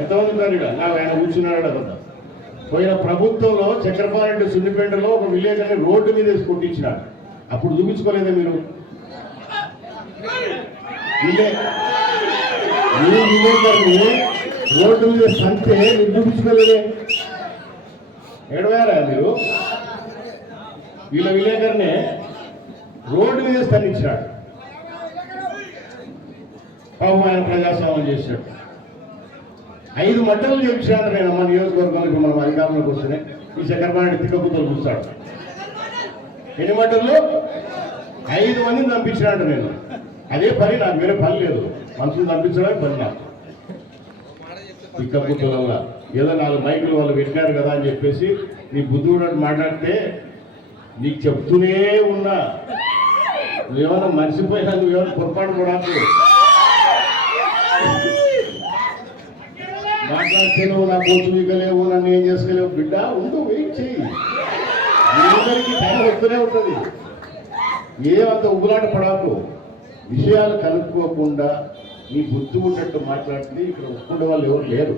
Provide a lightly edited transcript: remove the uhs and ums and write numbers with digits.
ఎంతమంది ఉన్నారు ఇక్కడ? నాకు ఆయన కూర్చున్నాడు కదా. పోయిన ప్రభుత్వంలో చక్రపారెడ్డి సున్నిపేటలో ఒక విలేకరిని రోడ్డు మీద వేసి కొట్టించినాడు. అప్పుడు చూపించుకోలేదా మీరు? విలేకరిని రోడ్డు మీద సంతే మీరు చూపించుకోలేదే? ఏడవారా మీరు? వీళ్ళ విలేకరిని రోడ్డు మీద స్పందించినాడు. పాపం ఆయన ప్రజాస్వామ్యం చేశాడు. 5 మంటలు చేయించాడు. నేను మన నియోజకవర్గంలో మనం అధికారంలోకి వస్తేనే ఈ చక్రపారెడ్డి తిక్కపుతలు చూస్తాడు. ఎన్ని మంటల్లో? 5 మందిని పంపించినాడు. నేను అదే పని, నాకు వేరే పని లేదు. మనుషులు పంపించడమే పని నాకు. తిక్కపుతల వల్ల ఏదో 4 మైకులు వాళ్ళు పెట్టారు కదా అని చెప్పేసి నీ బుద్ధుడు మాట్లాడితే నీకు చెప్తూనే ఉన్నా. నువ్వేమన్నా మర్చిపోయినా, నువ్వేమన్నా పొరపాటు పడాకు. మాట్లాడితే నువ్వు నా కోచు వీకలేవు, నన్ను ఏం చేసుకోలేవు. బిడ్డ ఉండు, వెయిట్ చెయ్యి. అందరికీ టైం వస్తూనే ఉంటుంది. ఏమంత ఉగులాట పడాకు. విషయాలు కనుక్కోకుండా నీ బుద్ధి ఉన్నట్టు మాట్లాడితే ఇక్కడ ఒప్పుకునే వాళ్ళు ఎవరు లేరు.